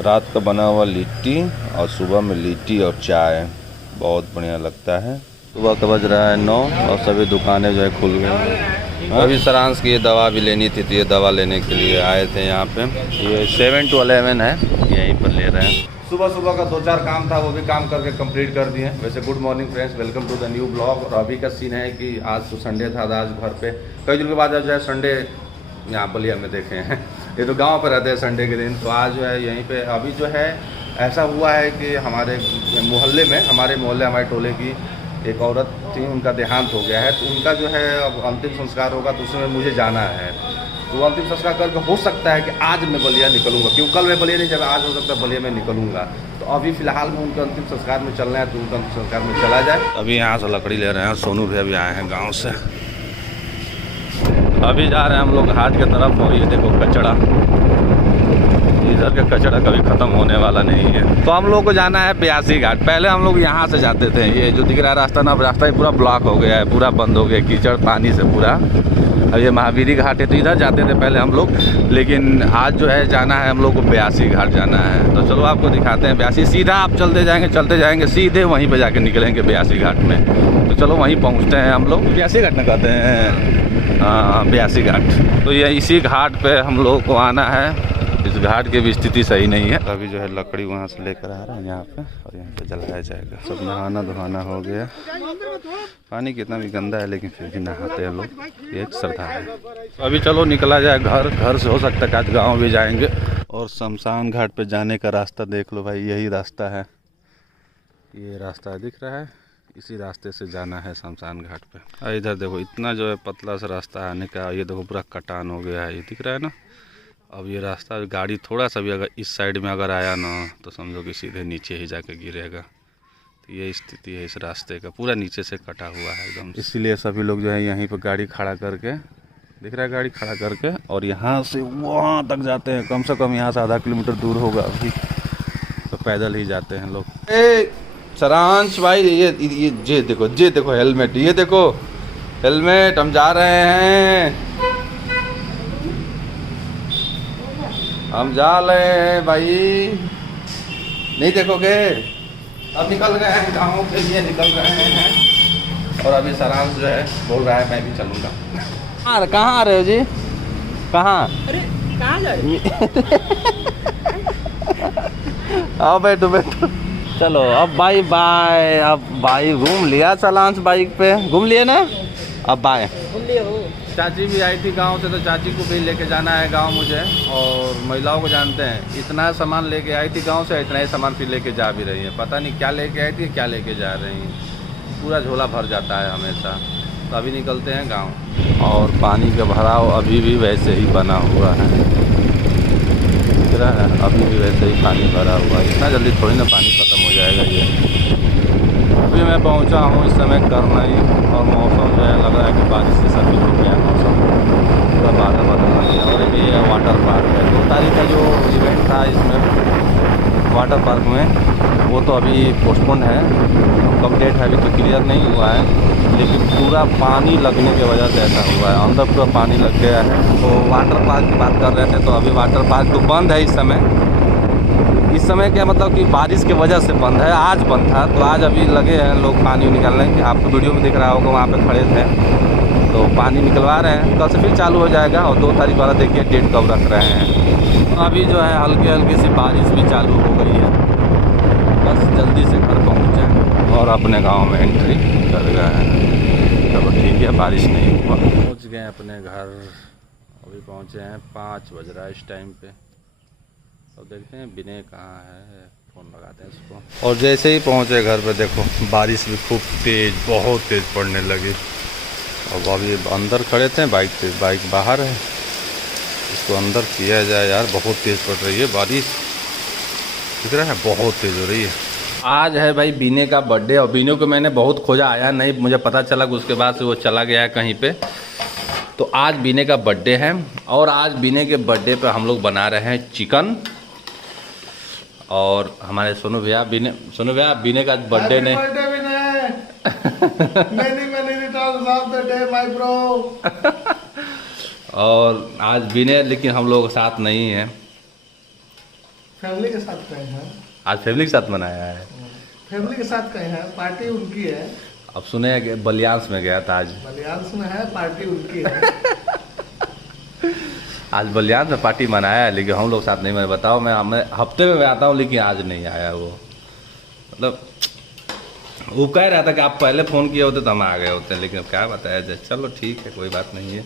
रात का बना हुआ लिट्टी और सुबह में लिट्टी और चाय बहुत बढ़िया लगता है। सुबह का बज रहा है 9 और सभी दुकानें जो है खुल गई हैं। अभी सारांश की ये दवा भी लेनी थी तो ये दवा लेने के लिए आए थे यहाँ पे। ये 7 to 11 है, यहीं पर ले रहे हैं। सुबह सुबह का 2-4 काम था, वो भी काम करके कंप्लीट कर दिए। वैसे good morning friends, welcome to the new blog. और अभी का सीन है कि आज तो संडे था, आज घर पे कई दिन के बाद जो है संडे यहाँ बलिया में देखे हैं। ये तो गांव पर रहते हैं संडे के दिन, तो आज जो है यहीं पे अभी जो है ऐसा हुआ है कि हमारे मोहल्ले में, हमारे टोले की एक औरत थी, उनका देहांत हो गया है। तो उनका जो है अब अंतिम संस्कार होगा, तो उसमें मुझे जाना है। तो अंतिम संस्कार करके हो सकता है कि आज मैं बलिया निकलूँगा, क्योंकि कल मैं बलिया नहीं, जब आज हो सकता है बलिया में निकलूँगा। तो अभी फ़िलहाल में उनके अंतिम संस्कार में चलना है, तो उनका अंतिम संस्कार में चला जाए। अभी यहाँ से लकड़ी ले रहे हैं, सोनू भी अभी आए हैं गाँव से। अभी जा रहे हैं हम लोग घाट की तरफ। और ये देखो कचड़ा, इधर का कचड़ा कभी ख़त्म होने वाला नहीं है। तो हम लोग को जाना है ब्यासी घाट। पहले हम लोग यहाँ से जाते थे, ये जो दिख रहा है रास्ता ना, रास्ता ही पूरा ब्लॉक हो गया है, पूरा बंद हो गया कीचड़ पानी से पूरा। अब ये महावीरी घाट है, तो इधर जाते थे पहले हम लोग, लेकिन आज जो है जाना है हम लोग को ब्यासी घाट जाना है। तो चलो आपको दिखाते हैं ब्यासी। सीधा आप चलते जाएंगे सीधे वहीं पर जाके निकलेंगे ब्यासी घाट में। तो चलो वहीं पहुँचते हैं हम लोग। ब्यासी घाट में कहते हैं, ब्यासी घाट। तो ये इसी घाट पे हम लोगों को आना है। इस घाट की भी स्थिति सही नहीं है। अभी जो है लकड़ी वहाँ से लेकर आ रहे हैं यहाँ पे, और यहाँ पे जलाया जाएगा। सब नहाना धोना हो गया। पानी कितना भी गंदा है, लेकिन फिर भी नहाते हैं लोग, ये एक श्रद्धा है। तो अभी चलो निकला जाए घर से। हो सकता है आज गाँव भी जाएंगे। और शमशान घाट पे जाने का रास्ता देख लो भाई, यही रास्ता है, ये रास्ता दिख रहा है, इसी रास्ते से जाना है शमशान घाट पे। इधर देखो इतना जो है पतला सा रास्ता आने का, ये देखो पूरा कटान हो गया है, ये दिख रहा है ना। अब ये रास्ता गाड़ी थोड़ा सा भी अगर इस साइड में अगर आया ना, तो समझो कि सीधे नीचे ही जाके गिरेगा। तो ये स्थिति है इस रास्ते का, पूरा नीचे से कटा हुआ है एकदम। इसीलिए सभी लोग जो है यहीं पर गाड़ी खड़ा करके, दिख रहा है गाड़ी खड़ा करके, और यहाँ से वहाँ तक जाते हैं। कम से कम यहाँ से आधा किलोमीटर दूर होगा अभी, तो पैदल ही जाते हैं लोग। सारांश भाई ये देखो हेलमेट, ये देखो हेलमेट, हम जा रहे हैं, हम जा रहे हैं भाई, नहीं देखोगे? अब निकल गए हैं, गाँव के लिए निकल रहे हैं। और अभी सारांश जो है बोल रहा है मैं भी चलूँगा। कहाँ आ रहे हो जी? कहाँ? अरे कहाँ जा रहे आओ बैठो। चलो अब बाय बाय। अब बाई घूम लिया सारांश, बाइक पे घूम लिए ना, अब बाय। चाची भी आई थी गांव से, तो चाची को भी लेके जाना है गांव मुझे। और महिलाओं को जानते हैं, इतना सामान लेके आई थी गांव से, इतना ही सामान फिर लेके जा भी रही है। पता नहीं क्या लेके आई थी, क्या लेके जा रही हैं। पूरा झोला भर जाता है हमेशा। तो अभी निकलते हैं गाँव। और पानी का भराव अभी भी वैसे ही बना हुआ है, अभी भी वैसे ही पानी भरा हुआ है। इतना जल्दी थोड़ी ना पानी खत्म हो जाएगा। ये अभी मैं पहुंचा हूँ इस समय करनाई, और मौसम जो है लग रहा है कि बारिश से सभी हो गया मौसम, पूरा बादल बदल गया। और ये वाटर पार्क है, 2 तारीख का जो इवेंट था इसमें वाटर पार्क में, वो तो अभी पोस्टपोन है, कब डेट है अभी तो क्लियर नहीं हुआ है। लेकिन पूरा पानी लगने की वजह से ऐसा हुआ है, अंदर पूरा पानी लग गया है। तो वाटर पार्क की बात कर रहे थे, तो अभी वाटर पार्क तो बंद है इस समय क्या मतलब कि बारिश की वजह से बंद है। आज बंद था, तो आज अभी लगे हैं लोग पानी निकालने की। आपको वीडियो में दिख रहा होगा, वहाँ पे खड़े थे, तो पानी निकलवा रहे हैं। कल से फिर चालू हो जाएगा। और 2 तारीख वाला देखिए डेट कब रख रहे हैं। तो अभी जो है हल्की सी बारिश भी चालू हो गई है, बस जल्दी से घर पहुँच जाए और अपने गाँव में एंट्री कर गए हैं। चलो ठीक है, बारिश नहीं हुआ। पहुँच गए अपने घर। अभी पहुँचे हैं 5 बज रहा है इस टाइम पे। और देखते हैं विनय कहाँ है, फ़ोन लगाते हैं उसको। और जैसे ही पहुँचे घर पे, देखो बारिश भी खूब तेज़, बहुत तेज़ पड़ने लगी। और अभी अंदर खड़े थे, बाइक बाहर है, इसको अंदर किया जाए यार, बहुत तेज़ पड़ रही है बारिश, दिख रहा है बहुत तेज़ हो रही है। आज है भाई विनय का बर्थडे, और विनय को मैंने बहुत खोजा, आया नहीं, मुझे पता चला कि उसके बाद से वो चला गया है कहीं पे। तो आज विनय का बर्थडे है, और आज विनय के बर्थडे पे हम लोग बना रहे हैं चिकन। और हमारे सोनू भैया विनय का बर्थडे ने और आज विनय, लेकिन हम लोग साथ नहीं हैं। फैमिली के साथ गए हैं। आज फैमिली के साथ मनाया है। फैमिली के साथ गए हैं, पार्टी उनकी है। अब सुने हैं कि बलियांस में गया था आज। बलियांस में है, पार्टी उनकी है। आज बलियांस में पार्टी मनाया है, लेकिन हम लोग साथ नहीं। मैं बताओ, मैं हफ्ते में आता हूँ लेकिन आज नहीं आया वो। मतलब वो कह रहा था कि आप पहले फ़ोन किए होते तो हम आ गए होते, लेकिन अब क्या बताया जाए। चलो ठीक है, कोई बात नहीं है।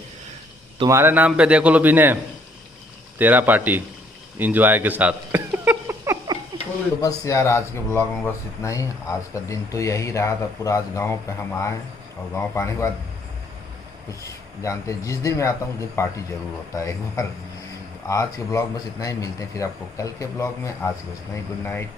तुम्हारे नाम पे देखो लो बिने, तेरा पार्टी इंजॉय के साथ। तो बस यार, आज के ब्लॉग में बस इतना ही। आज का दिन तो यही रहा था पूरा। आज गांव पे हम आए और गांव पे आने के बाद कुछ जानते हैं, जिस दिन मैं आता हूँ उस दिन पार्टी जरूर होता है एक बार। आज के ब्लॉग बस इतना ही, मिलते हैं फिर आपको कल के ब्लॉग में। आज के बस इतना ही, गुड नाइट।